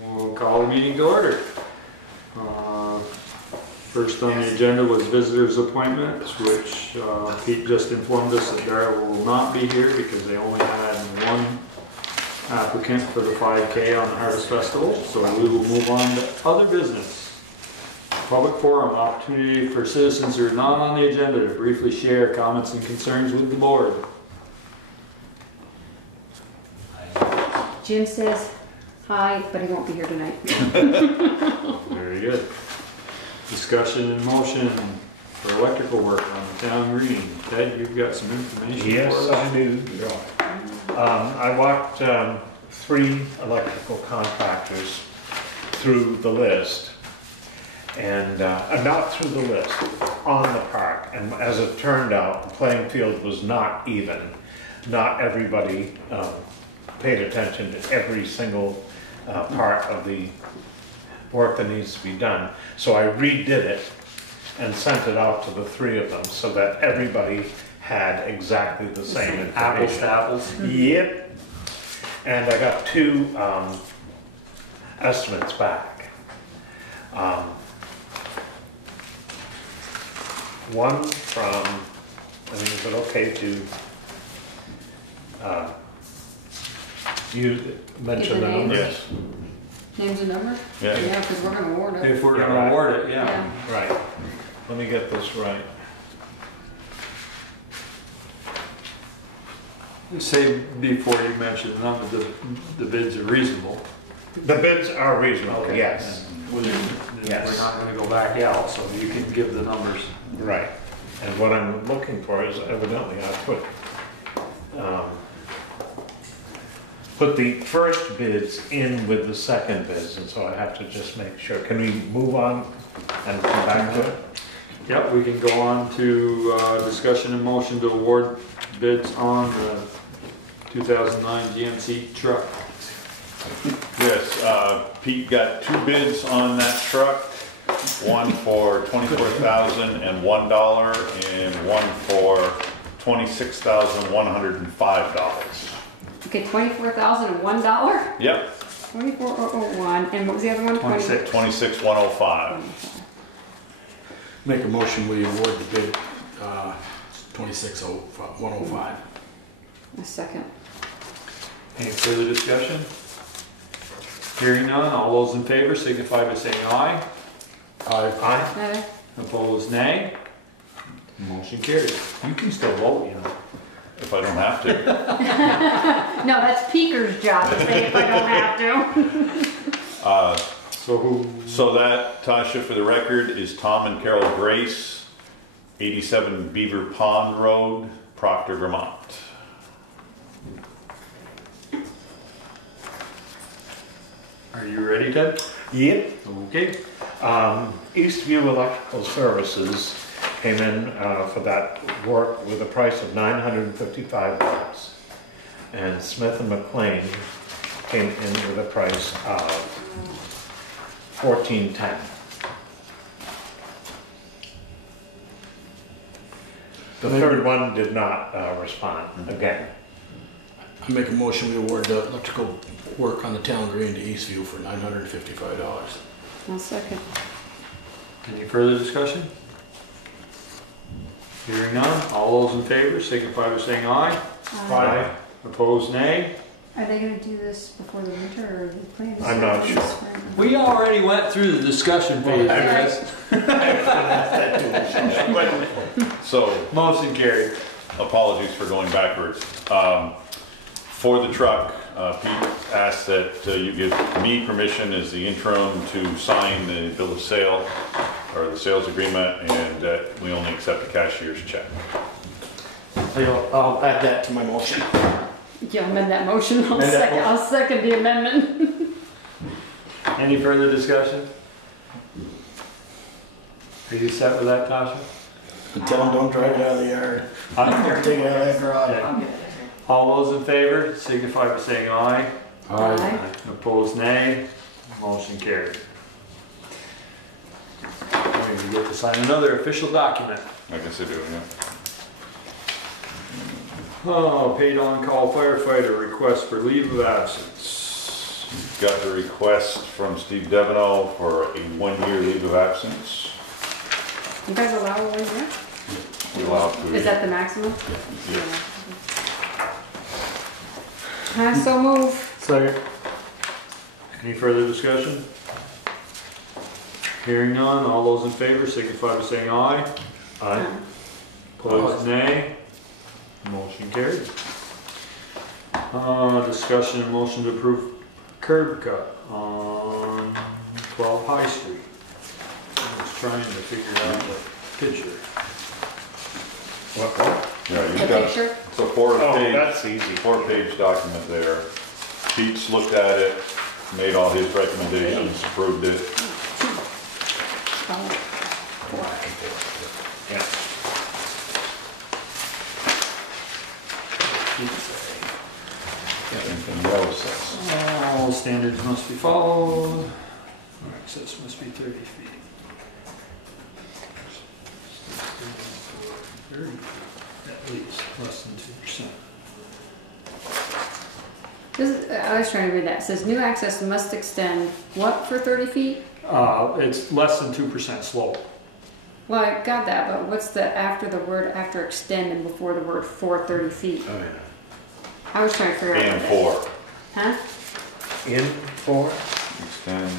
We'll call the meeting to order. First on the agenda was visitors' appointments, which Pete just informed us that Darrell will not be here because they only had one applicant for the 5K on the Harvest Festival. So we will move on to other business. Public forum, opportunity for citizens who are not on the agenda to briefly share comments and concerns with the board. Jim says hi, but he won't be here tonight. Very good. Discussion in motion for electrical work on the town green. Ted, you've got some information yes, for us? I do. I walked 3 electrical contractors through the list, and not through the list, on the park. And as it turned out, the playing field was not even. Not everybody paid attention to every single part of the work that needs to be done. So I redid it and sent it out to the 3 of them so that everybody had exactly the same information. Apples to apples? Yep. And I got 2 estimates back. One from, I mean, is it okay to you mention the numbers? Yes. Names and numbers? Yeah. Yeah, because we're going to award it. If we're going to award it, yeah. Right. Let me get this right. Say before you mention the number, the bids are reasonable. The bids are reasonable, Okay. yes. Yes. We're not going to go back out, so you can give the numbers. Right. And what I'm looking for is evidently I put the first bids in with the second bids, and so I have to just make sure. Can we move on and come back to it? Yep, we can go on to discussion and motion to award bids on the 2009 GMC truck. Yes, Pete got 2 bids on that truck. One for $24,001 and one for $26,105. Okay, $24,001? Yep. 24,001, and what was the other one? 26,105. Make a motion, we award the bid 26,105. A second. Any further discussion? Hearing none, all those in favor signify by saying aye. Aye. Aye. Opposed, nay. Motion carries. You can still vote, you know. If I don't have to. No, that's Peeker's job to say if I don't have to. So that, Tasha, for the record, is Tom and Carol Grace, 87 Beaver Pond Road, Proctor, Vermont. are you ready, Ted? Yep. Okay. Eastview Electrical Services came in for that work with a price of $955. And Smith & McLean came in with a price of $1410. The third one did not respond again. I make a motion, we award the electrical work on the town green to Eastview for $955. I'll second. Any further discussion? Hearing none, all those in favor signify by saying aye. Aye. Opposed, nay. Are they going to do this before the winter or the plans? I'm not sure. We already went through the discussion phase. So, Motion carried. apologies for going backwards. For the truck, Pete asked that you give me permission as the interim to sign the bill of sale or the sales agreement, and we only accept the cashier's check. I'll add that to my motion. Yeah, amend that motion. Amend that motion. I'll second the amendment. Any further discussion? Are you set with that, Tasha? Tell them don't drive it out of the yard. Take it out of that garage. Okay. All those in favor signify by saying aye. Aye. Opposed, nay. Motion carried. We get to sign another official document. I guess I do, yeah. Oh, paid on-call firefighter request for leave of absence. got the request from Steve Devino for a 1-year leave of absence. You guys allow 1 year? We allow 2 Is that the maximum? Yeah. I so move. Second. Any further discussion? Hearing none, all those in favor signify by saying aye. Aye. Opposed, nay. Motion carried. Discussion and motion to approve curb cut on 12 High Street. I was trying to figure out the picture. What? Yeah, The you've got, picture? it's a Oh, 4-page, that's easy. 4-page document there. Pete's looked at it, made all his recommendations, approved it. Oh, Yeah. Anything else? All standards must be followed. Access must be 30 feet. 30, at least, less than 2%. This is, I was trying to read that. It says new access must extend what for 30 feet? It's less than 2% slope. Well, I got that, but what's the after the word after extend and before the word for 30 feet? Oh, yeah. I was trying to figure out. And what 4. that- Huh? In for? Extend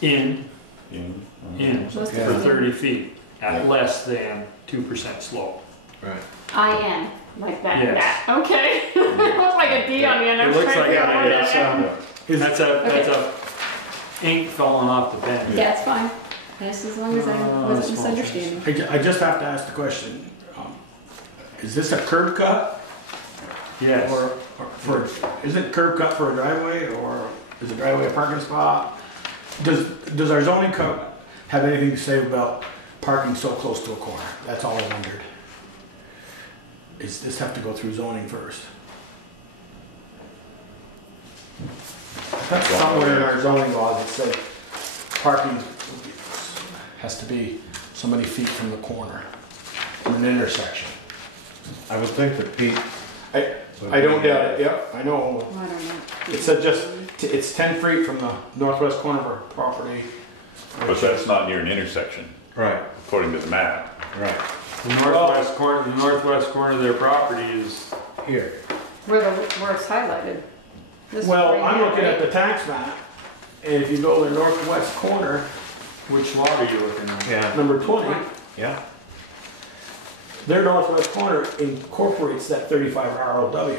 In Must for extend. 30 feet Yeah. at less than 2% slope. Right. IN, like that. Yes. That. Okay. It looks like a D on the end. I It was looks trying to like figure out what it's, that that's a ink falling off the pen. Yeah, it's fine. Just as long as I wasn't small misunderstanding. I just have to ask the question, is this a curb cut? Yes. Or is it curb cut for a driveway, or is a driveway a parking spot? Does our zoning code have anything to say about parking so close to a corner? That's all I wondered. Does this have to go through zoning first? That's somewhere in our zoning laws that say parking has to be so many feet from the corner in an intersection. I would think that Pete. I don't doubt it, yep, I know. I don't know. It said it's 10 feet from the northwest corner of our property. But that's not near an intersection, Right, according to the map. right. The northwest corner of their property is, Here. Where it's highlighted. This is Well, right I'm here, looking at right? the tax map, and if you go to the northwest corner, which lot are you looking at? Yeah, number 20, yeah. their northwest corner incorporates that 35 ROW. So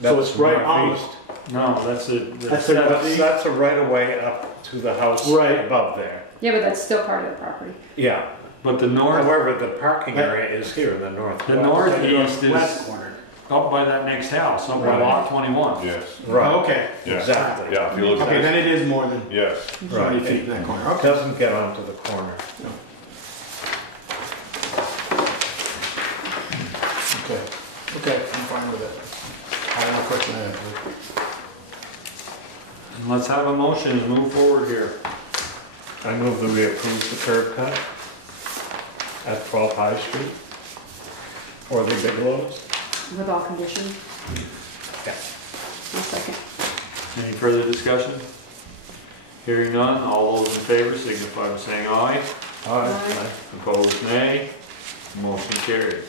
That's it's right on, northeast. No, that's a, That's a- That's a right of way up to the house Right. above there. Yeah, but that's still part of the property. Yeah. but the north, However, the parking area is here in the northwest. the northeast west is corner. up by that next house, up by Right. lot 21. Yes, Right. Okay, yeah, Exactly. yeah, if you look okay, at then it, it is more than yes. 20 Right. feet in that corner, It okay. doesn't get onto the corner. Okay, okay, I'm fine with it. I have no question I have. Let's have a motion and move forward here. I move that we approve the curb cut at 12 High Street or the Bigelows. With all conditions. Yeah. One second. Any further discussion? Hearing none, all those in favor signify by saying aye. Aye. Opposed, nay. Motion carried.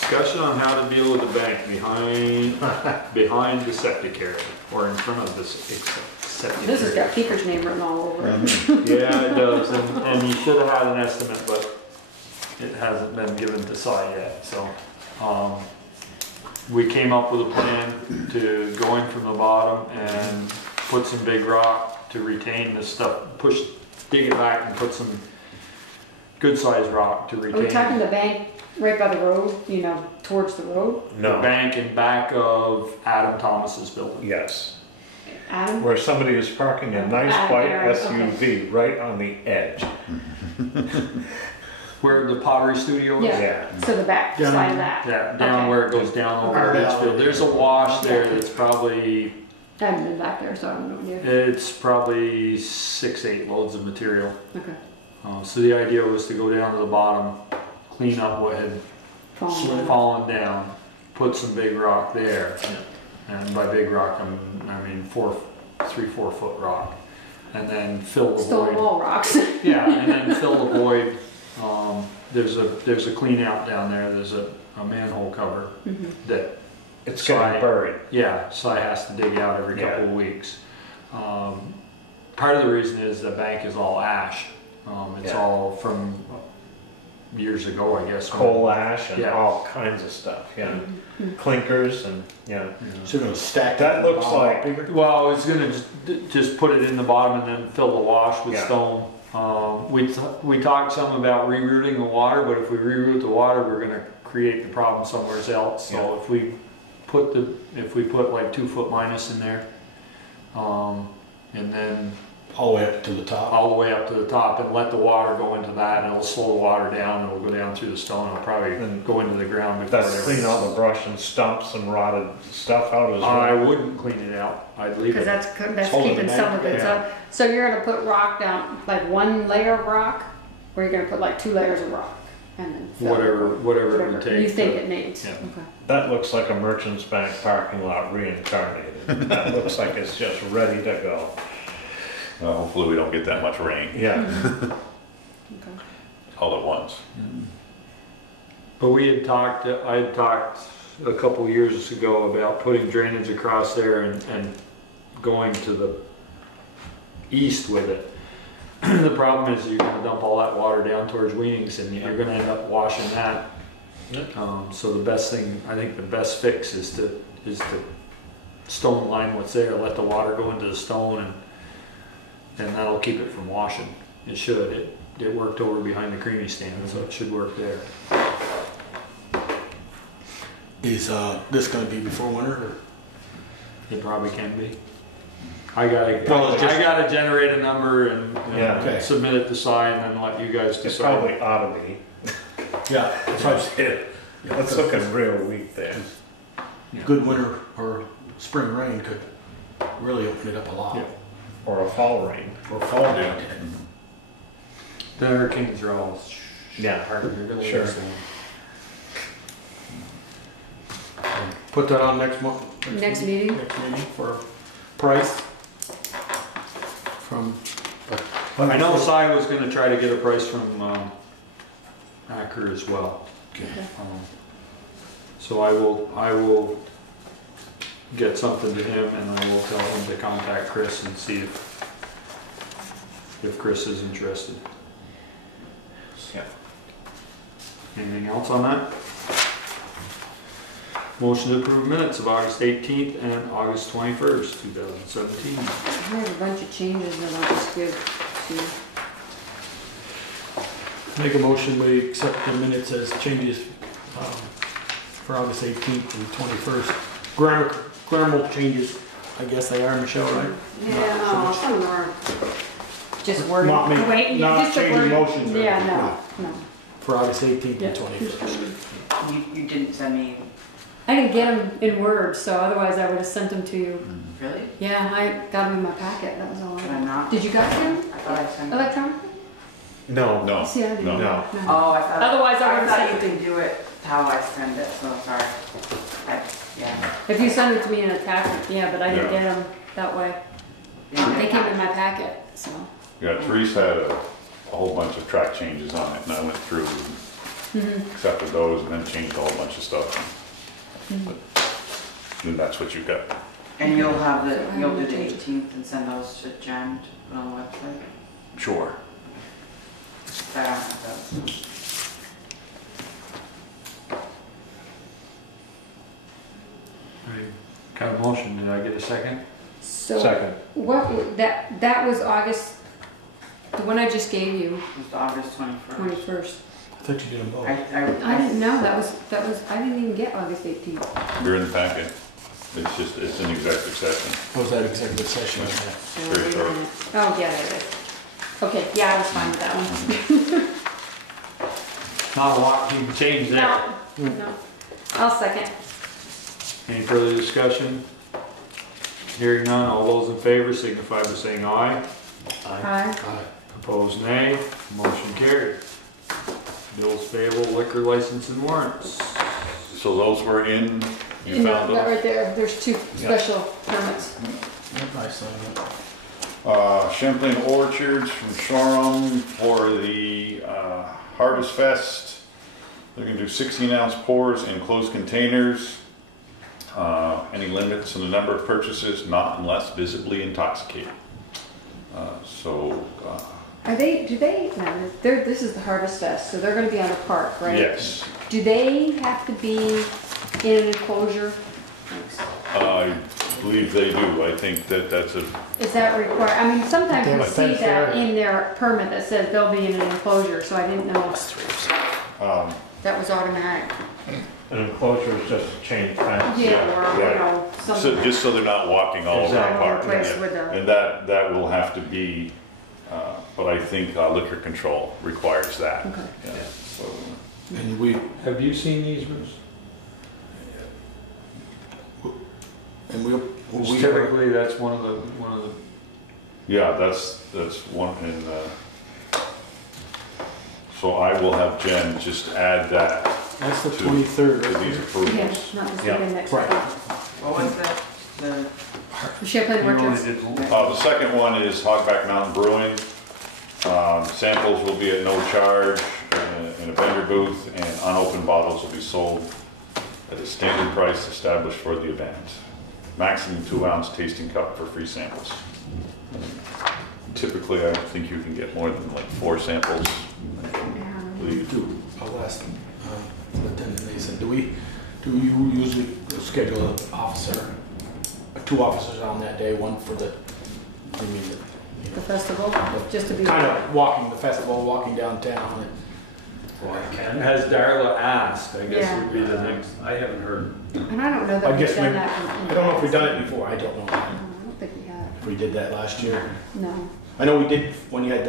Discussion on how to deal with the bank behind the septic area, or in front of the septic area. This has got Peaker's name written all over it. Yeah, it does, and you should have had an estimate, but it hasn't been given to Si yet, so. We came up with a plan to go in from the bottom and put some big rock to retain this stuff, dig it back and put some good sized rock to Are we retain talking the bank right by the road, you know, towards the road? the No. bank in back of Adam Thomas's building. Yes. Adam? Where somebody is parking a nice white there, okay. SUV right on the edge. Where the pottery studio is? Yeah. So the back Down- side of that. Yeah, down Okay. where it goes down over Okay. Richfield. There's a wash there that's probably, I haven't been back there, so I don't know. Yeah. it's probably 6-8 loads of material. Okay. So the idea was to go down to the bottom, clean up what had Fallen. fallen down, put some big rock there. And by big rock, I mean 3-4 foot rock. And then fill the Stone void. wall rocks. Yeah, and then fill the void. There's a clean out down there. There's a manhole cover that It's getting buried. yeah, Cy has to dig out every couple of weeks. Part of the reason is the bank is all ash. It's all from years ago, I guess. Coal ash and Yeah. all kinds of stuff, yeah. Clinkers and, yeah. So you're gonna stack That it looks like- bigger? Well, I was gonna just put it in the bottom and then fill the wash with Yeah. stone. We talked some about rerouting the water, but if we reroute the water, we're gonna create the problem somewhere else. So if we put like 2 foot minus in there, and then All the way up to the top? all the way up to the top and let the water go into that, and it'll slow the water down, it'll go down through the stone, it'll probably And go into the ground before That's it clean ever- all the brush and stumps and rotted stuff out as I well. wouldn't clean it out, I'd leave Because it. that's Hold it keeping back, some of it. yeah. So you're gonna put rock down, like 1 layer of rock, or you're gonna put like 2 layers of rock and then fill it? Whatever it would Whatever take. you think to- it needs. Yeah. Okay. That looks like a Merchants Bank parking lot reincarnated. That looks like it's just ready to go. Hopefully we don't get that much rain Yeah. Okay. all at once. But I had talked a couple years ago about putting drainage across there and going to the east with it. The problem is you're gonna dump all that water down towards Weanings and you're gonna end up washing that. So the best thing, I think the best fix is to stone line what's there, let the water go into the stone and that'll keep it from washing. It should. It worked over behind the creamy stand, so it should work there. Is this gonna be before winter or? It probably can be. I gotta just- I gotta generate a number and Yeah. Okay. submit it to Cy and then let you guys It decide. probably ought to be. Yeah, that's what I said. It's looking real weak there. Good winter or spring rain could really open it up a lot. Yeah. Or a fall rain. Or fall rain. Yeah. The hurricanes are all Yeah, harder to sure. understand. Put that on next month. Next meeting? Next meeting for price from. I know Cy was gonna try to get a price from Acker as well. Okay. So I will get something to him and I will tell him to contact Chris and see if Chris is interested. Yeah. Anything else on that? Motion to approve minutes of August 18th and August 21st, 2017. I have a bunch of changes that I'll just give to you. Make a motion, we accept the minutes as changes for August 18th and 21st. Grammar changes, I guess they are, Michelle, right? Yeah, no, some of them are just wording. Not me- Wait, not just the changing word- motions or Yeah, anything, no. For August 18th Yeah. and 21st. You didn't send me, I didn't get them in Word, so otherwise I would have sent them to you. really? Yeah, I got them in my packet, that was all. Did I not? Did you got them I thought I sent it. electronically? No. No, See, I didn't. no. No. Oh, I thought. Otherwise, I would've thought sent you it. could do it how I send it, so sorry. Yeah. If you send it to me in attachment, yeah, but I didn't Yeah. get them that way. Yeah. They came in my packet, so. Yeah, Teresa had a whole bunch of track changes on it, and I went through, and accepted those, and then changed a whole bunch of stuff. But then that's what you got. And you'll do the 18th and send those to Jen to put on the website? Sure. I don't have those. Kind of motion, did I get a second? So Second. what, that was August, the one I just gave you, It was August 21st. 21st. I thought you did them both. I didn't know, that was, I didn't even get August 18th. You're in the packet. It's an executive session. What was that executive session? So Very wait a short. minute. Oh, yeah, there it is. Okay, yeah, I was fine with that one. Not a lot can change there. No, I'll second. Any further discussion? Hearing none, all those in favor signify by saying aye. Aye. Aye. Opposed, nay. Motion carried. Bills payable, liquor license and warrants. So those were in, you found that those? right there, there's two special permits. Yep, I saw that. Champlain Orchards from Shoreham for the Harvest Fest. They're gonna do 16-ounce pours in closed containers. Any limits on the number of purchases, not unless visibly intoxicated. This is the Harvest Fest, so they're gonna be on the park, right? Yes, Do they have to be in an enclosure? Thanks. I believe they do. I think that that's a, Is that required? I mean, sometimes They have you a see fence that there. in their permit that says they'll be in an enclosure, so I didn't know that was automatic. An enclosure is just a chain fence. Yeah, or, you know, so, something. just so they're not walking all over the Exactly. park. Place Yeah. with the- And that will have to be, but I think liquor control requires that. Okay. Yeah, so, And we, Have you seen these, Bruce? and we'll, we, Typically, that's one of the, yeah, that's one, and, so I will have Jen just add that that's the to- 23rd, to right? these Yeah, approvals. not this Yeah. weekend, next Right. weekend. What was that? The Champlain you only Orchards. did one. The second one is Hogback Mountain Brewing. Samples will be at no charge in a vendor booth, and unopened bottles will be sold at a standard price established for the event. Maximum 2-ounce tasting cup for free samples. Typically, I don't think you can get more than like 4 samples. I believe. I'll ask the attendant, they said, do you usually schedule an officer, 2 officers on that day, one for the, I mean, The festival, just to be. kind of walking the festival, walking downtown. Has Darla asked, I guess Yeah. would be the next, I haven't heard. And I don't know I that we've guess done we- that. I don't know if we've done it before, I don't know I don't think we have. if we did that last year. No. I know we did when you had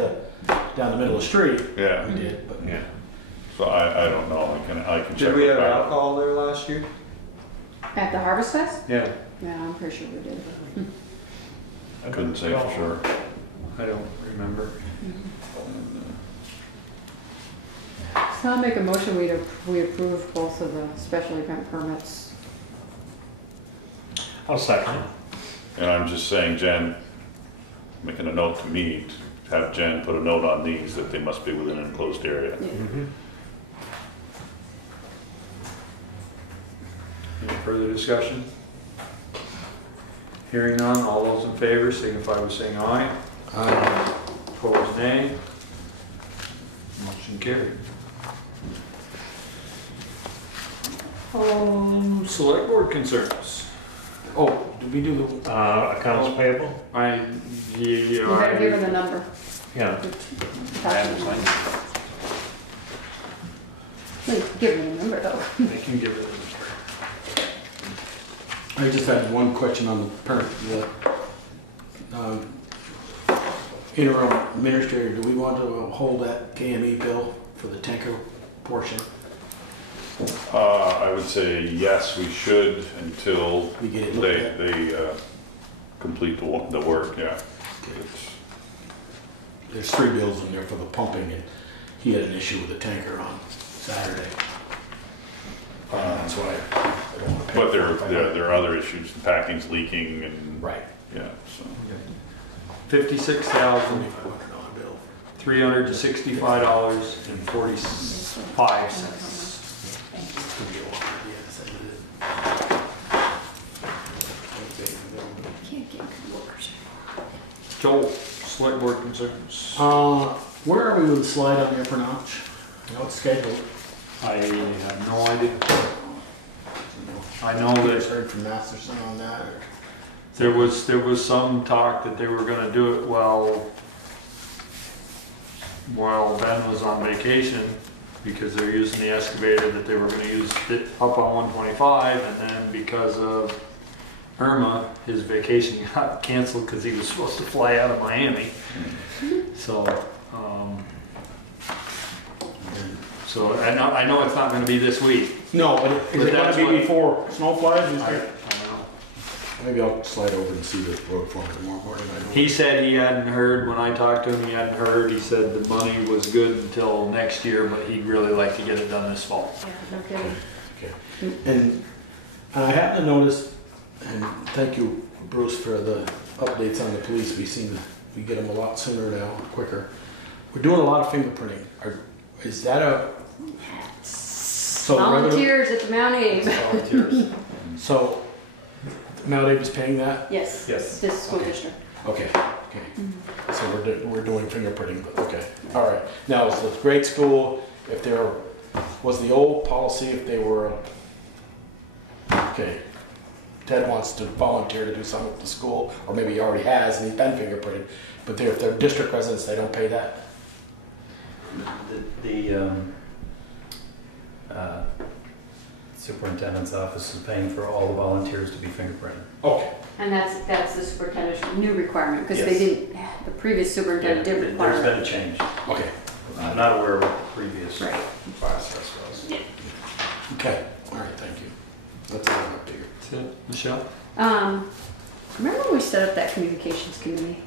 down the middle of the street, Yeah, we did, but. yeah. So I don't know, I can check. Did we with have Darla. alcohol there last year? At the Harvest Fest? Yeah. Yeah, I'm pretty sure we did. I couldn't say for sure. I don't remember. So I'll make a motion, we approve both of the special event permits. I'll second. And I'm just saying, Jen, making a note to me, to have Jen put a note on these that they must be within an enclosed area. Yeah. Any further discussion? Hearing none, all those in favor signify by saying aye. Opposed, nay. Motion carried. Select board concerns. Oh, did we do the, Accounts payable? You better give her the number. Yeah. Please, give her the number though. I can give it I just had one question on the permit, the interim administrator, do we want to hold that KME bill for the tanker portion? I would say yes, we should until We get it looked at? they complete the work, yeah. It's- There's 3 bills in there for the pumping, and he had an issue with the tanker on Saturday. That's why I don't want to pay. But there are other issues, the packing's leaking and, Right. yeah, so. $2,500 bill. $365.45. Can't get good workers. Joel, select board concerns. Where are we with the slide on the upper notch? I know it's scheduled. I have no idea. I know You guys that heard from Masterson on that, or? there was some talk that they were gonna do it while Ben was on vacation, because they're using the excavator that they were gonna use it up on 125, and then because of Irma, his vacation got canceled because he was supposed to fly out of Miami. So, I know it's not gonna be this week. No, but is But it gonna that's be what- before snow flies? Is I there- don't know. Maybe I'll slide over and see the road form tomorrow morning. I don't- He said he hadn't heard, when I talked to him, he hadn't heard. He said the money was good until next year, but he'd really like to get it done this fall. Yeah, no kidding. Okay. And I happen to notice, and thank you, Bruce, for the updates on the police. We get them a lot sooner now, quicker. We're doing a lot of fingerprinting. Is that a Volunteers at the Mount Abe. Volunteers. So Mount Abe is paying that? Yes. Yes. This school district. Okay. So we're doing fingerprinting. But okay. All right. Now is the grade school, if there was the old policy, if they were okay. Ted wants to volunteer to do something at the school, or maybe he already has and he's been fingerprinted. But if they're district residents, they don't pay that. The superintendent's office is paying for all the volunteers to be fingerprinted. Okay. And that's the superintendent's new requirement, because Yes. they didn't, the previous superintendent did require. There's been a change. Okay. I'm not aware of what the previous Right. process was. Okay. All right. Thank you. That's all I'm up to here. That's it. Michelle? Remember when we set up that communications committee?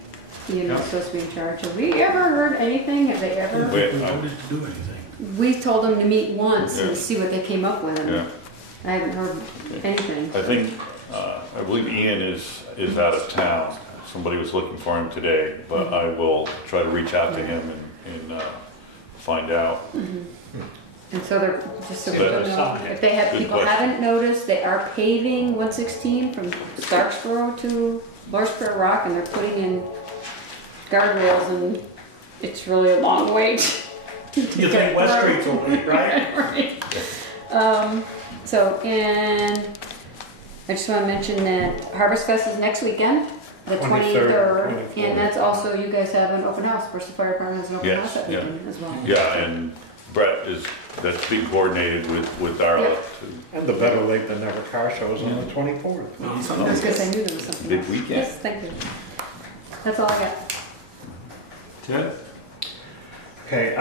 You're not Yeah. supposed to be in charge. Have we ever heard anything? Have they ever? Wait, We voted to do anything. We told them to meet once Yeah. and see what they came up with, and Yeah, I haven't heard anything. I think, I believe Ian is out of town. Somebody was looking for him today, but I will try to reach out to him and find out. And so they're, just so So people that's know, if they have, Good people question. haven't noticed, they are paving 116 from Starksboro to Lawrenceburg Rock, and they're putting in guardrails, and it's really a long wait. You think West Street's open, right? Right. So, and I just want to mention that Harvest Fest is next weekend, the 23rd, 24th. and that's also, you guys have an open house, Bristol Fire Department has an open Yes, house that yeah. weekend as well. Yeah, and Brett that's being coordinated with Darla. Yeah. And the Better Late Than Never car show is on the 24th. I was gonna say, I knew there was something Big else. weekend. Yes, thank you. That's all I got. Ted? Okay,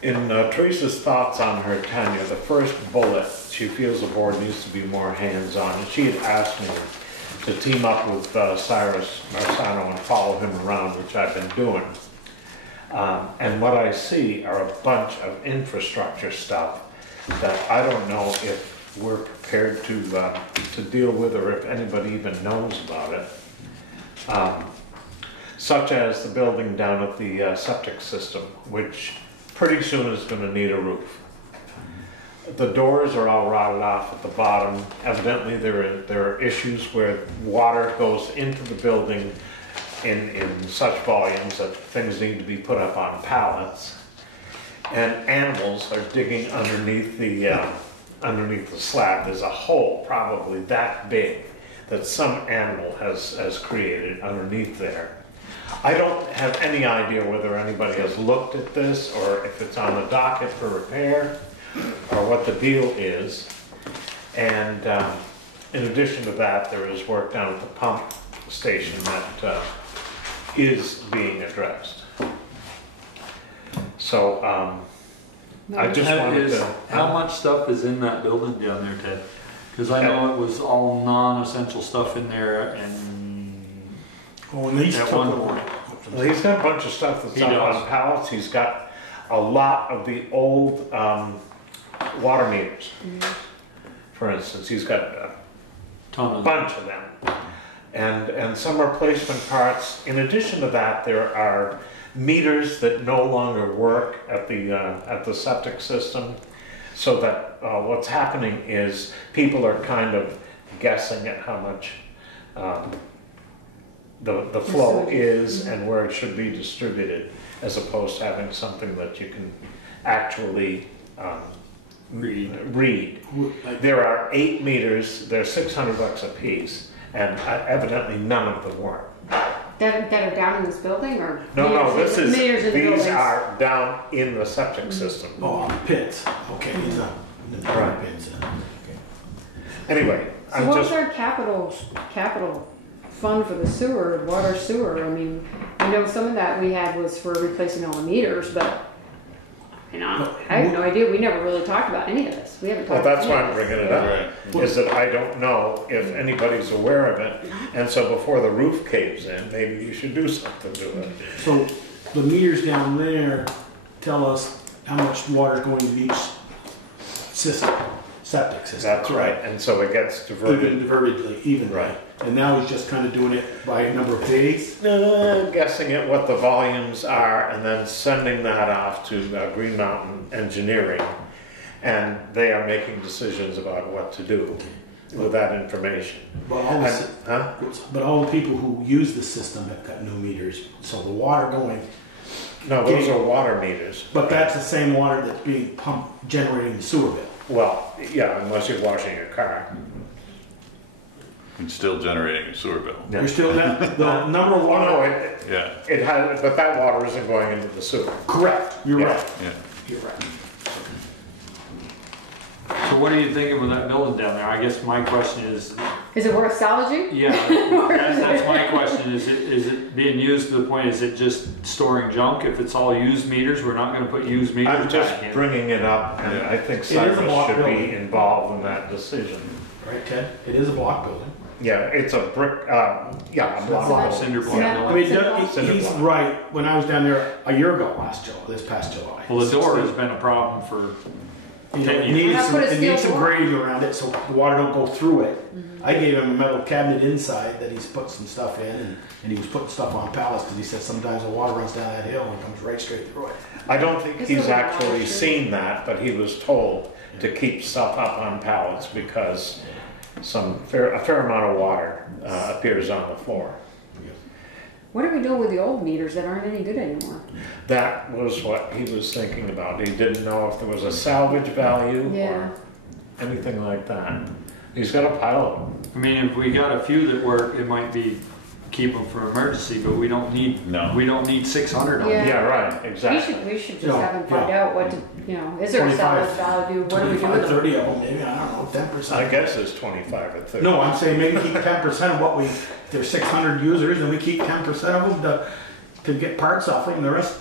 in Teresa's thoughts on her tenure, the first bullet, she feels the board needs to be more hands-on. And she had asked me to team up with Cyrus Marsano and follow him around, which I've been doing. And what I see are a bunch of infrastructure stuff that I don't know if we're prepared to deal with, or if anybody even knows about it. Such as the building down at the septic system, which pretty soon is going to need a roof. The doors are all rotted off at the bottom. Evidently there are issues where water goes into the building in such volumes that things need to be put up on pallets. And animals are digging underneath the slab. There's a hole probably that big that some animal has created underneath there. I don't have any idea whether anybody has looked at this or if it's on the docket for repair or what the deal is. And in addition to that, there is work down at the pump station that is being addressed. So I just wanted to... How much stuff is in that building down there, Ted? Because I know it was all non-essential stuff in there, and Oh, and these at took one over. point. Well, he's got a bunch of stuff that's He up does. on pallets. He's got a lot of the old water meters. For instance, he's got a Ton of bunch of them. And some replacement parts. In addition to that, there are meters that no longer work at the septic system. So that what's happening is people are kind of guessing at how much the flow is and where it should be distributed, as opposed to having something that you can actually read. There are 8 meters, they're $600 a piece, and evidently none of them work. That are down in this building, or? No, meters in- meters in the these buildings? are down in the septic system. Oh, on the pits. Okay, he's on the Right. pits. Anyway, So I'm what was just, our capital fund for the sewer, water sewer? I mean, I know some of that we had was for replacing all the meters, but, you know, I have no idea. We never really talked about any of this. We haven't well, talked about that's any why of I'm this. bringing it up, is that I don't know if anybody's aware of it. And so before the roof caves in, maybe you should do something to it. So the meters down there tell us how much water is going to each system. septic system. That's right, and so it gets diverted. Evenly. Right. And now he's just kind of doing it by a number of days. Guessing at what the volumes are and then sending that off to Green Mountain Engineering. And they are making decisions about what to do with that information. But all, Huh? but all the people who use the system have got new meters, so the water going. No, those are water meters. But that's the same water that's being pumped, generating the sewer bill. Well, yeah, unless you're washing your car. It's still generating a sewer bill. Yeah. You're still the number of Oh, water. no, Yeah, it has, but that water isn't going into the sewer. Correct. You're Yeah. right. yeah. You're right. So what are you thinking with that building down there? I guess my question is, it worth salvaging? yeah, that's my question. Is it being used to the point, is it just storing junk? If it's all used meters, we're not gonna put used meters I'm just back in. bringing it up, and I think is a Cyrus block should building. be involved in that decision. Right, Ted? It is a block building. Yeah, it's a brick, yeah, a block. Cement. Cinder block Cement. I building. mean, Cinder he's block. right. When I was down there a year ago, this past July. Well, the door has been a problem for, You know, it You needs cannot some, put a it steel needs some door. grading around it so the water don't go through it. I gave him a metal cabinet inside that he's put some stuff in, and he was putting stuff on pallets because he said sometimes the water runs down that hill and comes right straight through it. I don't think It's he's a actually water. seen that, but he was told to keep stuff up on pallets because a fair amount of water appears on the floor. What are we doing with the old meters that aren't any good anymore? That was what he was thinking about. He didn't know if there was a salvage value Yeah. or anything like that. He's got a pile of them. I mean, if we got a few that work, it might be keep them for emergency, but we don't need, No. we don't need 600 of Yeah. them. Yeah, right, exactly. We should just Yeah, have them find yeah. out what to, is there a 25, salvage value? What do we do 25, with them? 30 of them, maybe, I don't know, 10%. I guess it's 25 or 30. No, I'm saying maybe keep 10% of what we, if there's 600 users, and we keep 10% of them to get parts off them, the rest.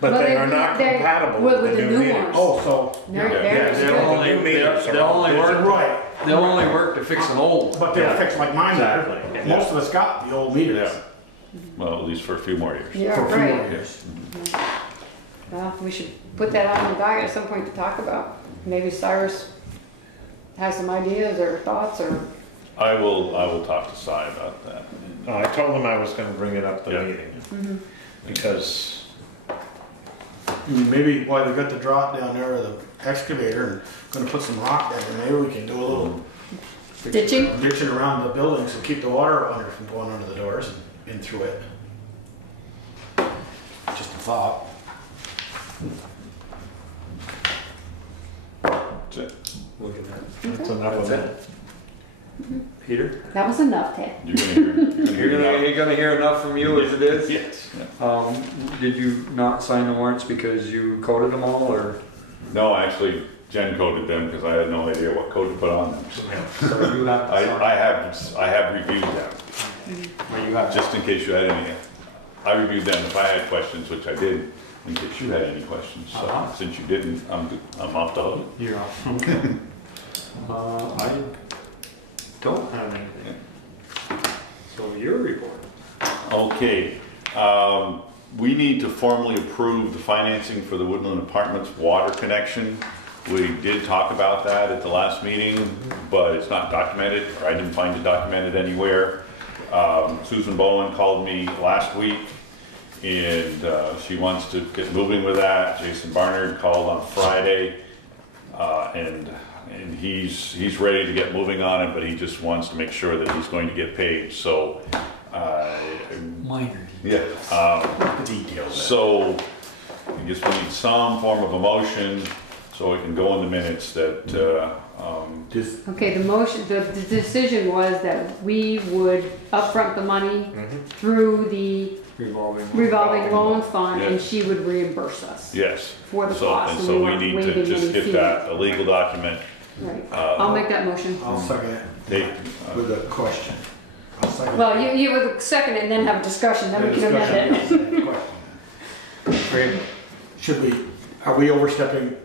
But Well, they are not compatible with the new meters. ones. Oh, so, They're- Yeah, they're- they'll the only, new meters are they'll only all work, right, they'll only work to fix an old. but they're Yeah. fixed like mine. Exactly. Most of us got the old meters. Well, at least for a few more years. Yeah, For a few more right. years. Well, we should put that out on the diet at some point to talk about. Maybe Cyrus has some ideas or thoughts or, I will talk to Cy about that. I told him I was gonna bring it up the Yeah. meeting. Because, Maybe while we got the drop down there, or the excavator, and gonna put some rock down there, maybe we can do a little ditching? ditching around the building, so keep the water under from going under the doors and in through it. Just a thought. That's it. Look at that. that's enough of That's it. Peter? That was enough, Ted. You're gonna hear You're gonna hear enough from you as it is? Yes. Yeah. Did you not sign the warrants because you coded them all, or? No, actually, Jen coded them because I had no idea what code to put on them. So you have to sign. I have reviewed them, Well, you have to. just in case you had any. I reviewed them if I had questions, which I did, in case you had any questions. So Uh-huh. since you didn't, I'm off the hook. You're off. Okay. I don't have anything. So your report. Okay, we need to formally approve the financing for the Woodland Apartments water connection. We did talk about that at the last meeting, but it's not documented, or I didn't find it documented anywhere. Susan Bowen called me last week, and she wants to get moving with that. Jason Barnard called on Friday, and he's ready to get moving on it, but he just wants to make sure that he's going to get paid. So, Minor. yeah. Details. So, I guess we need some form of a motion so it can go in the minutes that, Just, Okay, the decision was that we would upfront the money through the revolving loan fund and Yes. she would reimburse us yes. for the So, cost. and and so we weren't need to waiving just any get fee. that, a legal document, Right. I'll make that motion. I'll second it take, with a question. I'll second it. Well, you would second it and then have a discussion, then we can amend it. Question. Should we, are we overstepping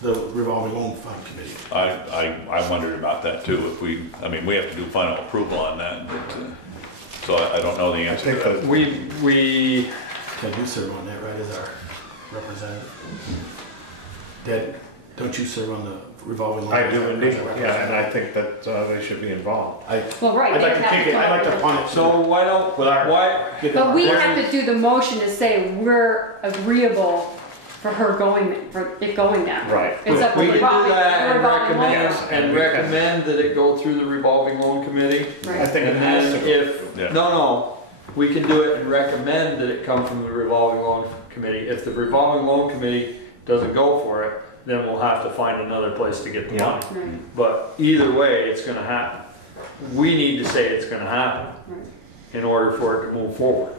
the revolving loan fund committee? I wondered about that too, if we have to do final approval on that, but, so I don't know the I answer think to that. that We, Ted, you serve on that, right, as our representative? Ted, don't you serve on the revolving loan? I do indeed, yeah, and I think that they should be involved. Well, right. I'd like they'd to have kick it, come I'd up like to with a- punt it. So why don't, With our- why, But we There- have to do the motion to say we're agreeable for her going, for it going down. Right. It's up to we the can do revolving, that and revolving loan. recommend, Yes, and and we can- recommend that it go through the revolving loan committee. I Right. think it And has then to. if, Yeah. no, we can do it and recommend that it come from the revolving loan committee. If the revolving loan committee doesn't go for it, then we'll have to find another place to get the Yeah. money. Right, But either way, it's gonna happen. We need to say it's gonna happen right. in order for it to move forward.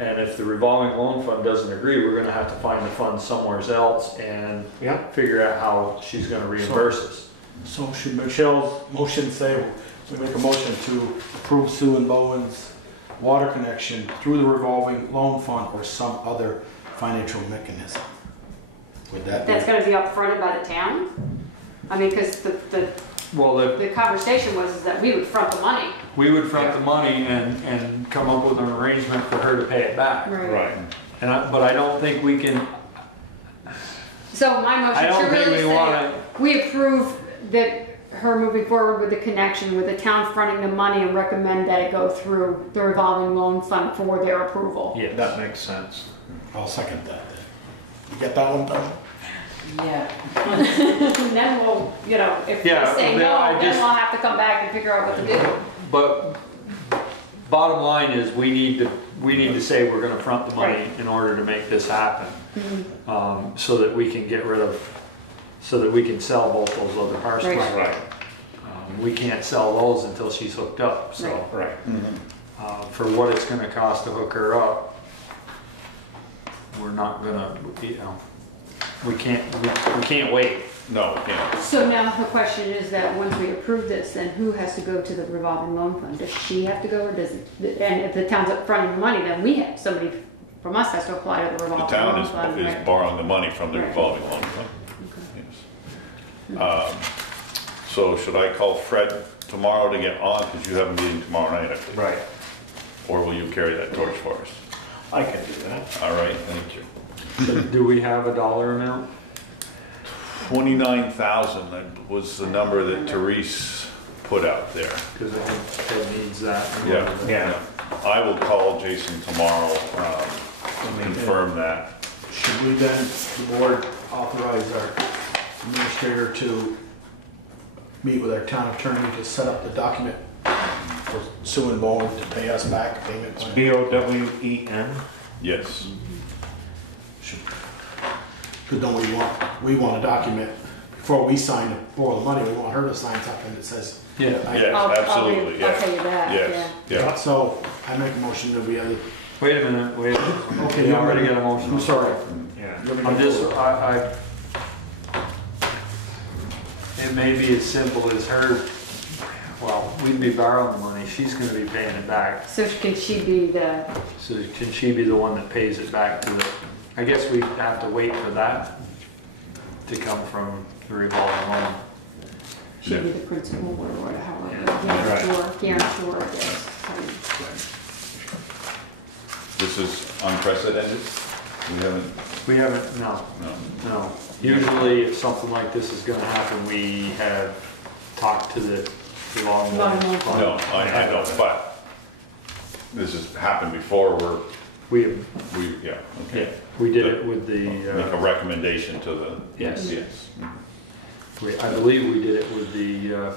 And if the revolving loan fund doesn't agree, we're gonna have to find the funds somewhere else and Yeah. figure out how she's gonna reimburse us. So should Michelle's motion say, we make a motion to approve Sue and Bowen's water connection through the revolving loan fund or some other financial mechanism? Would that be? That's gonna be upfronted by the town? I mean, cause Well, the conversation was is that we would front the money. we would front the money and come up with an arrangement for her to pay it back. Right. But I don't think we can, So my I motion don't should think really we say, wanna, we approve that her moving forward with the connection with the town fronting the money and recommend that it go through the revolving loan fund for their approval. yes. That makes sense. I'll second that then. You get that one done? Yeah. And then we'll, if they Yeah, say then no, I then just- we'll have to come back and figure out what to do. But bottom line is, we need to say we're gonna front the money in order to make this happen. So that we can get rid of, so that we can sell both those other parcels. Right. Right, We can't sell those until she's hooked up, so. right. For what it's gonna cost to hook her up, we're not gonna, we can't wait. No, we can't. So now the question is that once we approve this, then who has to go to the revolving loan fund? Does she have to go or does, and if the town's up fronting the money, then we have, somebody from us has to apply to the The revolving town loan fund. is right? borrowing the money from the Right. revolving loan fund. Yes. So should I call Fred tomorrow to get on, because you have a meeting tomorrow night, I think? Right. Or will you carry that torch for us? I can do that. All right, thank you. Do we have a dollar amount? 29,000 was the number that Therese put out there. Because I think Ted needs that. Yeah. Yeah. I will call Jason tomorrow, confirm that. Should we then, the board, authorize our administrator to meet with our town attorney to set up the document for Sue and Bowen to pay us back a payment plan? BOWEN. Yes. Because don't we want a document, before we sign to borrow the money, we want her to sign something that says. Yeah. Yes, absolutely, I'll yes. pay you back, Yes, yeah. So I make a motion that we, Wait a minute, okay, We you already got a motion. I'm sorry. Yeah. I'm just, it may be as simple as her, well, we'd be borrowing the money, she's gonna be paying it back. So can she be the, So can she be the one that pays it back to the, I guess we have to wait for that to come from the revolving loan. she be the principal or whatever, Right. guarantor, I guess. This is unprecedented? We haven't, No, no. no. Usually if something like this is gonna happen, we have talked to the revolving loan Revolving loan fund. No, I know, but this has happened before where We, yeah, yeah, okay. we did it with Make a the, recommendation to the. Yes. Yes. I believe we did it with the,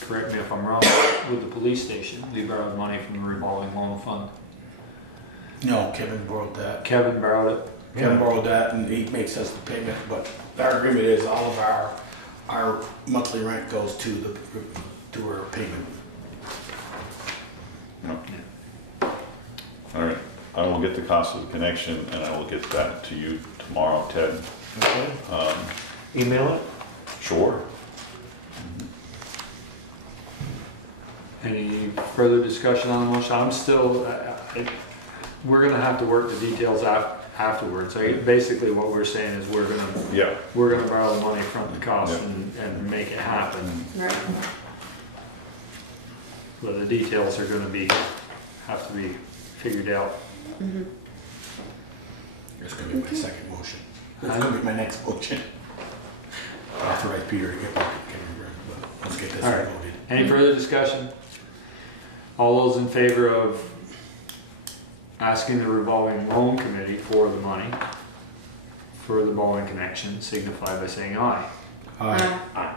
correct me if I'm wrong, with the police station. We borrowed money from the revolving loan fund. No, Kevin borrowed that. Kevin borrowed it. Kevin borrowed that and he makes us the payment, but our agreement is all of our monthly rent goes to our payment. All right, I will get the cost of the connection and I will get that to you tomorrow, Ted. Okay. Email it? Sure. Any further discussion on the motion? I'm still, we're gonna have to work the details out afterwards. Basically what we're saying is we're gonna borrow the money from the cost and make it happen. Right. But the details are gonna have to be figured out. That's gonna be my second motion. That's gonna be my next motion. authorize Peter to get back to Kevin, but let's get this All right. voted. Any further discussion? All those in favor of asking the revolving loan committee for the money for the bowling connection signify by saying aye. Aye.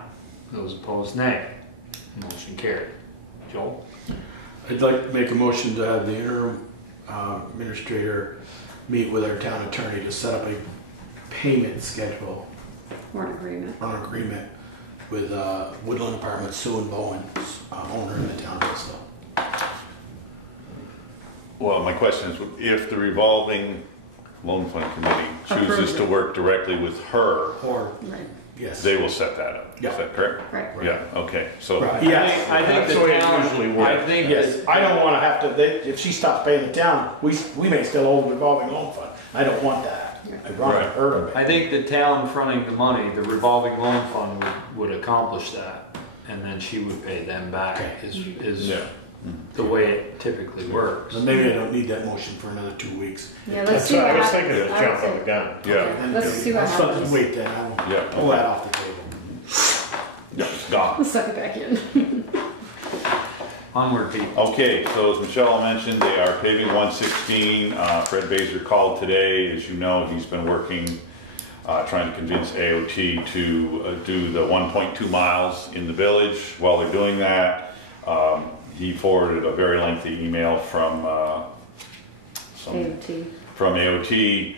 Those opposed, nay. Motion carried. Joel? I'd like to make a motion to have the interim administrator meet with our town attorney to set up a payment schedule Or an agreement. or an agreement with Woodland Apartments, Sue and Bowen's owner in the town of Bristol. Well, my question is, if the revolving loan fund committee chooses Approves to it. work directly with her, Or, Right. yes. they will set that up. Yeah. Is that correct? Right. Yeah, okay, so. Right. Yes. I think That's the the way it town, usually works. I think Yes, that- I don't want to have to, if she stops paying the town, we may still owe the revolving loan fund. I don't want that. I'd rather Right. heard of it. I think the town fronting the money, the revolving loan fund would accomplish that, and then she would pay them back, Okay. is Yeah. the way it typically works. So maybe I don't need that motion for another 2 weeks. Yeah, let's That's see what what I was happens. thinking of I would jumping say- the gun. Yeah, Then Let's see what let's let happens. them wait then, I will yeah. pull that off the table. Yeah, gone. Let's suck it back in. Onward, people. Okay, so as Michelle mentioned, they are paving 116. Fred Baser called today. As you know, he's been working, trying to convince AOT to do the 1.2 miles in the village. While they're doing that, he forwarded a very lengthy email from AOT. AOT,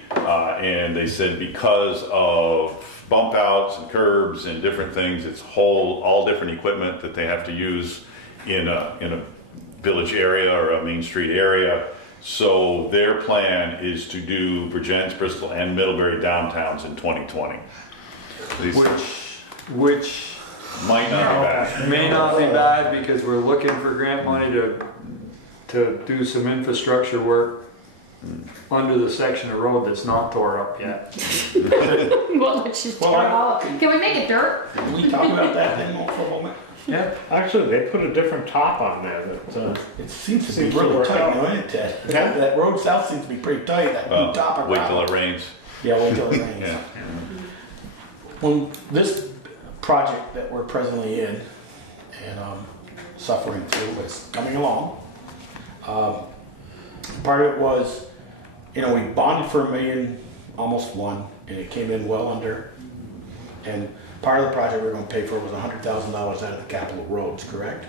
and they said because of bump outs and curbs and different things, it's all different equipment that they have to use in a village area or a main street area. So their plan is to do Virgins, Bristol, and Middlebury downtowns in 2020. These Which might not be bad. may not be bad because we're looking for grant money to do some infrastructure work under the section of road that's not tore up yet. Well, let's just Well, tear it all up. Can we make it dirt? Can we talk about that then for a moment? Yeah. Actually, they put a different top on there that, It seems to be Seems to really work tight, out. don't it, Ted? Yeah. That road south seems to be pretty tight, that new top of Wait till gravel. it rains. Yeah, wait till it rains. Yeah. Well, this project that we're presently in and suffering through is coming along. Part of it was, we bonded for $1 million, almost one, and it came in well under. And part of the project we were going to pay for was $100,000 out of the capital roads, correct?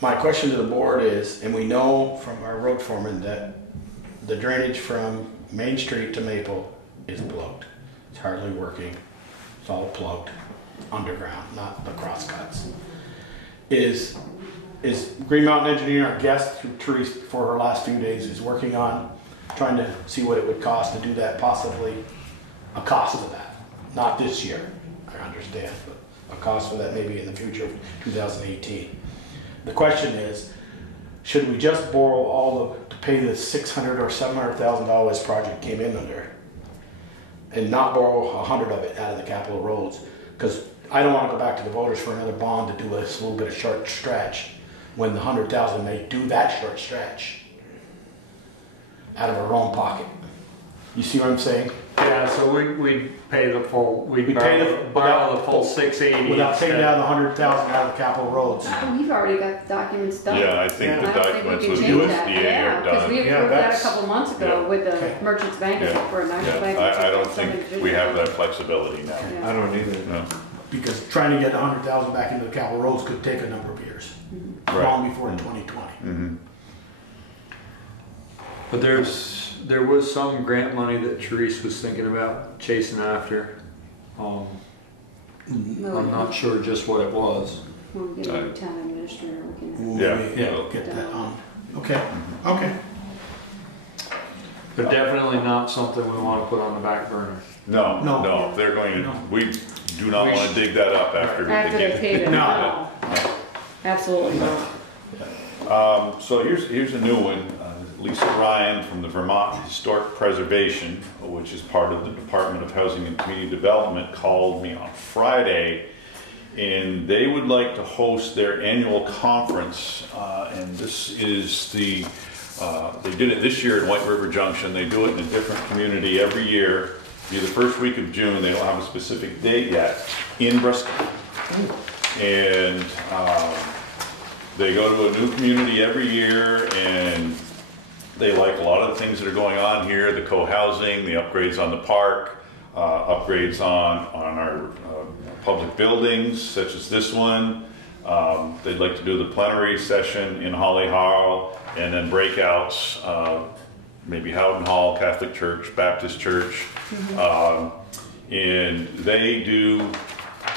My question to the board is, and we know from our road foreman that the drainage from Main Street to Maple is plugged. It's hardly working. It's all plugged underground, not the cross cuts. Is Green Mountain Engineering, our guest, who Therese for her last few days is working on, trying to see what it would cost to do that, possibly a cost of that. Not this year, I understand, but a cost for that maybe in the future of 2018. The question is, should we just borrow to pay the $600,000 or $700,000 this project came in under, and not borrow 100 of it out of the capital roads? Because I don't want to go back to the voters for another bond to do this little bit of short stretch, when the 100,000 may do that short stretch out of our own pocket. You see what I'm saying? Yeah, so we pay the full, we We pay borrow the full 680. Without taking instead. down the 100,000 out of the capital roads. We've already got documents done. Yeah, I think the I don't think documents we with can change that. USDA Yeah, are because done. we Yeah, approved that a that's- couple months ago yeah. with the Okay. Merchants Bank Yeah. for a national bank. I don't Something to think do we with have that. that flexibility now. Yeah. I don't either. No. Because trying to get 100,000 back into the capital roads could take a number of years, Right. long before in 2020. Mhm. But there was some grant money that Therese was thinking about chasing after. Well, I'm not sure just what it was. We'll get a new town administrator looking We'll Yeah, maybe yeah. Get that on. Okay, okay. But definitely not something we want to put on the back burner. No, No. no, they're going No. to, we do not We want to dig that up after at. After they they get. paid it. No. Absolutely not. So here's a new one. Lisa Ryan from the Vermont Historic Preservation, which is part of the Department of Housing and Community Development, called me on Friday, and they would like to host their annual conference. And this is they did it this year in White River Junction. They do it in a different community every year. be the first week of June. They don't have a specific date yet, in Bristol. And they go to a new community every year, and they like a lot of the things that are going on here, the co-housing, the upgrades on the park, upgrades on our public buildings, such as this one. They'd like to do the plenary session in Holly Hall, and then breakouts, maybe Howden Hall, Catholic Church, Baptist Church. And they do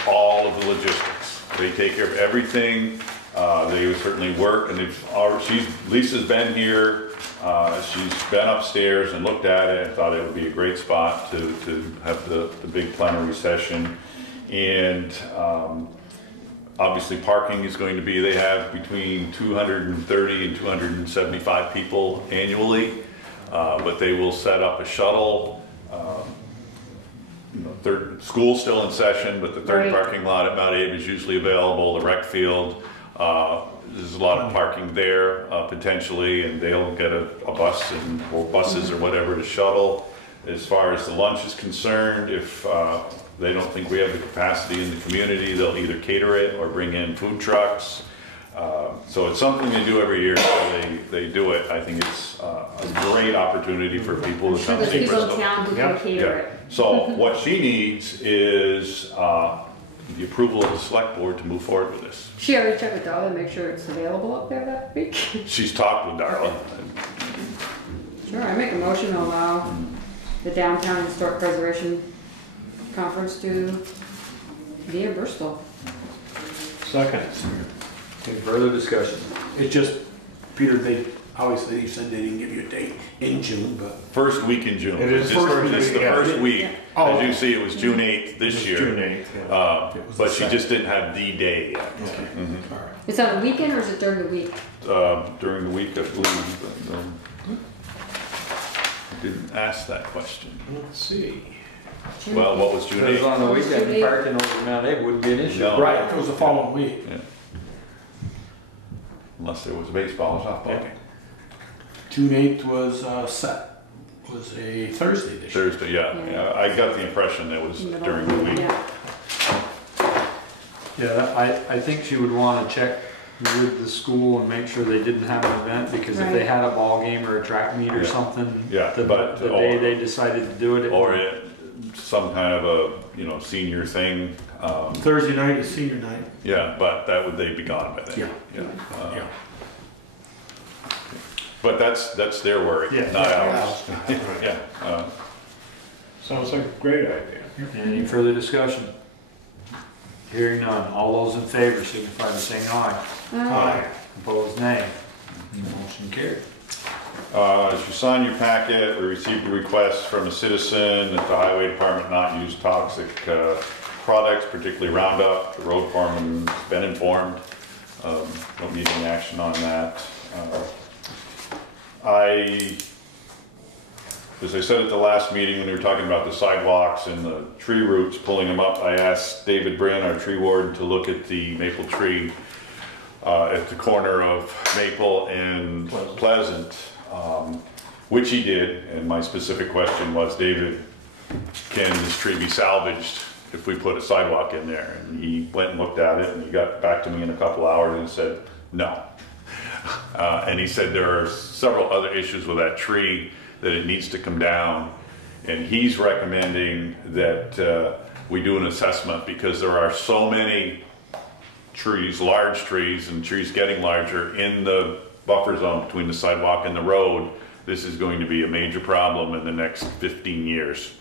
all of the logistics. They take care of everything. They would certainly work, and Lisa's been here. She's been upstairs and looked at it and thought it would be a great spot to have the big plenary session. And obviously parking is going to be, they have between 230 and 275 people annually, but they will set up a shuttle. School's still in session, but the third parking lot at Mount Abe is usually available, the rec field. There's a lot of parking there potentially, and they'll get a bus or buses or whatever to shuttle. As far as the lunch is concerned, if they don't think we have the capacity in the community, they'll either cater it or bring in food trucks. So it's something they do every year, so they do it. I think it's a great opportunity for people to come There's see people Bristol. in town who can cater it. So what she needs is the approval of the select board to move forward with this. She already checked with Darla to make sure it's available up there that week. She's talked with Darla. Sure, I make a motion to allow the Downtown Historic Preservation Conference to be in Bristol. Second. Any further discussion? It's just, Peter, obviously you said they didn't give you a date in June, but. First week in June. It is It's first it's the week, yeah. first week. Oh. As you see, it was June 8th this year. June 8th, yeah. But she just didn't have the day yet. Okay. All right. Is that on the weekend or is it during the week? During the week, I believe. But, I didn't ask that question. Let's see. Well, what was June If it was 8th? on the weekend, parking over Mount Abe wouldn't be an issue. No. Right, it was the following week. Yeah. Unless there was a baseball or softball game. June 8th was was a Thursday this year. Thursday, yeah. I got the impression it was Middle during of the week. Yeah. Yeah, I think she would want to check with the school and make sure they didn't have an event, because if they Right. had a ball game or a track meet or Yeah. something, Yeah, the but- day they decided to do it. Or some kind of a, senior thing. Thursday night is senior night. Yeah, but they'd be gone by then. Yeah. Yeah. But that's their worry, Yeah. not ours. Right. Yeah. Sounds like a great idea. Any further discussion? Hearing none. All those in favor signify by saying aye. Aye. Opposed, nay. Motion carried. As you sign your packet, we received a request from a citizen that the highway department not use toxic products, particularly Roundup. The road foreman's been informed. Don't need any action on that. As I said at the last meeting when we were talking about the sidewalks and the tree roots, pulling them up, I asked David Brin, our tree warden, to look at the maple tree at the corner of Maple and Pleasant, which he did. And my specific question was, David, can this tree be salvaged if we put a sidewalk in there? And he went and looked at it, and he got back to me in a couple hours and said, no. And he said there are several other issues with that tree, that it needs to come down. And he's recommending that we do an assessment, because there are so many trees, large trees, and trees getting larger in the buffer zone between the sidewalk and the road. This is going to be a major problem in the next 15 years.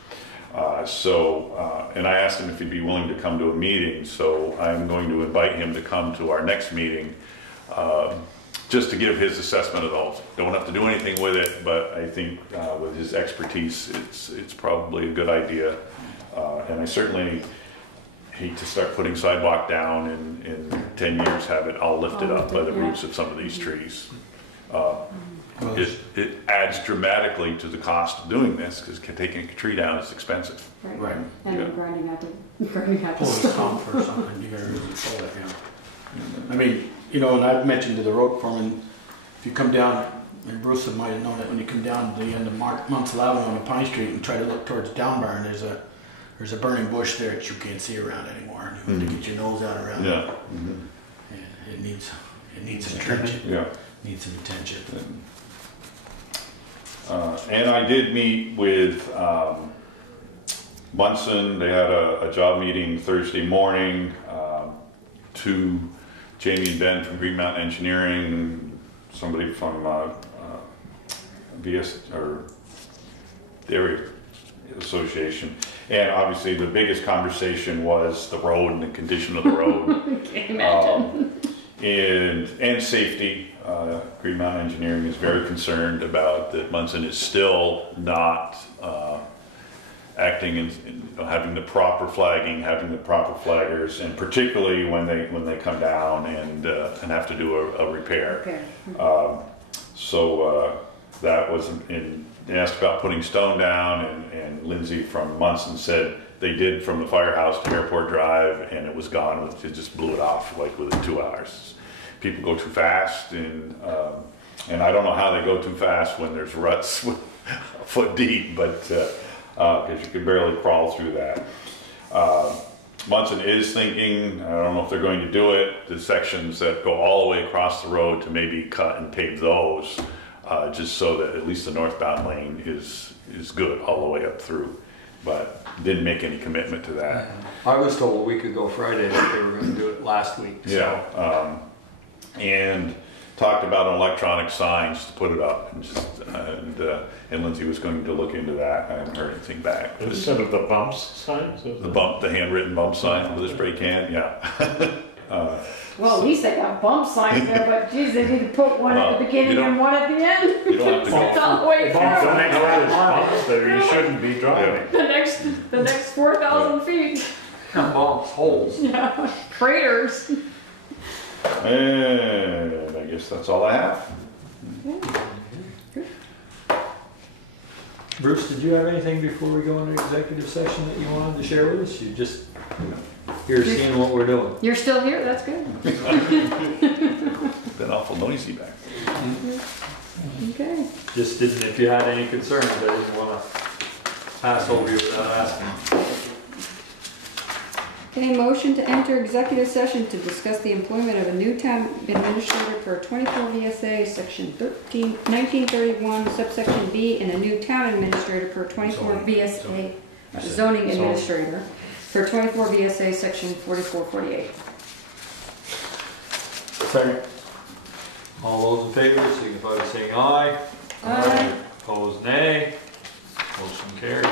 And I asked him if he'd be willing to come to a meeting, so I'm going to invite him to come to our next meeting, just to give his assessment of those. Don't have to do anything with it, but I think with his expertise, it's probably a good idea. And I certainly hate to start putting sidewalk down in 10 years, have it all lifted up by the roots of some of these trees. It adds dramatically to the cost of doing this, because taking a tree down is expensive. Right. And Yeah. grinding out the Pull the stone. stump or something, you gotta really pull it, yeah. I mean, and I've mentioned to the road foreman if you come down, and Bruce might have known it, when you come down to the end of Months Avenue on Pine Street and try to look towards Down Barn, there's a burning bush there that you can't see around anymore. And you have to get your nose out around it. Yeah. Yeah, it needs some attention. Yeah. Needs some attention. And I did meet with Munson. They had a job meeting Thursday morning. Jamie and Ben from Green Mountain Engineering, somebody from VS or Dairy Association, and obviously the biggest conversation was the road and the condition of the road. Can't imagine. And safety. Green Mountain Engineering is very concerned about that Munson is still not acting and having the proper flagging, having the proper flaggers, and particularly when they come down and have to do a repair. Okay. So that was they asked about putting stone down, and Lindsay from Munson said they did from the firehouse to Airport Drive, and it was gone. It just blew it off like within 2 hours. People go too fast, and I don't know how they go too fast when there's ruts a foot deep, but because you can barely crawl through that. Munson is thinking, I don't know if they're going to do it, the sections that go all the way across the road to maybe cut and pave those, just so that at least the northbound lane is good all the way up through. But didn't make any commitment to that. I was told a week ago Friday that they were going to do it last week. So. Yeah. And talked about electronic signs to put it up, and Lindsay was going to look into that. I haven't heard anything back. Instead of the bumps signs? The handwritten bump sign with a spray can, yeah. Well, at least they got bump signs there, but geez, they need to put one at the beginning and one at the end. You don't have to go. It's all the way Bumps, through. the next word is bumps there, you shouldn't be driving. The next 4,000 feet. Bumps, holes. Yeah, craters. And I guess that's all I have. Bruce, did you have anything before we go into executive session that you wanted to share with us? You're seeing what we're doing. You're still here, that's good. Been awful noisy back there. Okay. Just didn't, if you had any concerns, I didn't want to pass over you without asking. Okay, motion to enter executive session to discuss the employment of a new town administrator per 24 VSA section 1931 subsection B and a new town administrator per 24 VSA zoning administrator per 24 VSA section 4448. Second. All those in favor signify by saying aye. Aye. Opposed, nay. Motion carried.